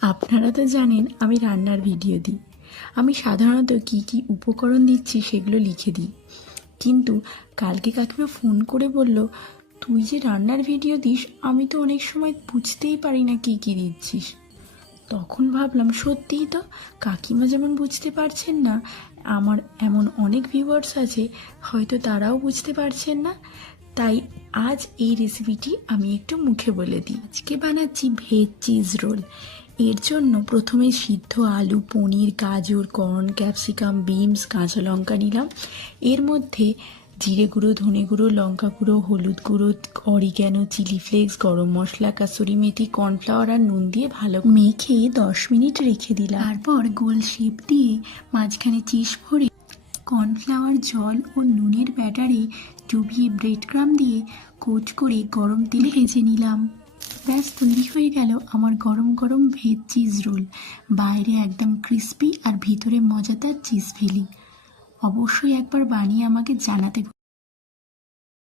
আপনারা তো জানেন আমি রান্নার ভিডিও দিই। আমি সাধারণত কি কি উপকরণ দিচ্ছি সেগুলো লিখে দিই। কিন্তু কালকে কাকিমা ফোন করে বলল, তুই যে রান্নার ভিডিও দিস আমি তো অনেক সময় বুঝতেই পারি না কি কি দিচ্ছিস। তখন ভাবলাম সত্যিই তো, কাকিমা যেমন বুঝতে পারছেন না, আমার এমন অনেক ভিউয়ার্স আছে হয়তো তারাও বুঝতে পারছেন না। তাই আজ এই রেসিপিটি আমি একটু মুখে বলে দিই। আজকে বানাচ্ছি ভেজ চিজ রোল। এর জন্য প্রথমে সিদ্ধ আলু, পনির, গাজর, কর্ন, ক্যাপসিকাম, বিনস, কাঁচা লঙ্কা নিলাম। এর মধ্যে জিরে গুঁড়ো, ধনে গুঁড়ো, লঙ্কা গুঁড়ো, হলুদ গুঁড়ো, অরিগ্যানো, চিলি ফ্লেক্স, গরম মশলা, কাসুরি মেথি, কর্নফ্লাওয়ার আর নুন দিয়ে ভালো মেখে 10 মিনিট রেখে দিলাম। তারপর গোল শেপ দিয়ে মাঝখানে চিজ ভরে কর্নফ্লাওয়ার, জল ও নুনের ব্যাটারে ডুবিয়ে ব্রেড ক্রাম্ব দিয়ে কোট করে গরম তেলে ভেজে নিলাম। ব্যাস তৈরি হয়ে গেল আমার গরম গরম ভেজ চিজ রোল। বাইরে একদম ক্রিস্পি আর ভিতরে মজাদার চিজ ফিলিং। অবশ্যই একবার বানিয়ে আমাকে জানাতে